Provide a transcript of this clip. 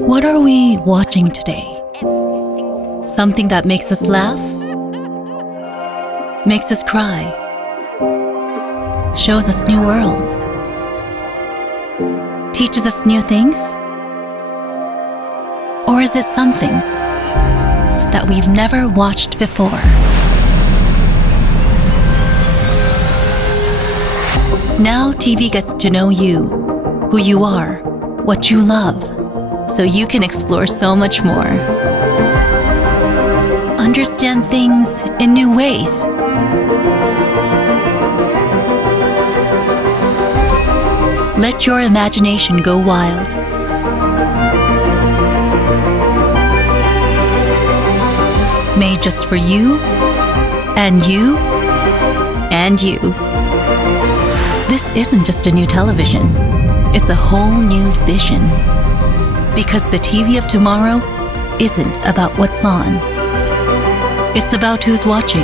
What are we watching today? Something that makes us laugh? Makes us cry? Shows us new worlds? Teaches us new things? Or is it something that we've never watched before? Now TV gets to know you, who you are, what you love, so you can explore so much more. Understand things in new ways. Let your imagination go wild. Made just for you, and you, and you. This isn't just a new television. It's a whole new vision. Because the TV of tomorrow isn't about what's on. It's about who's watching,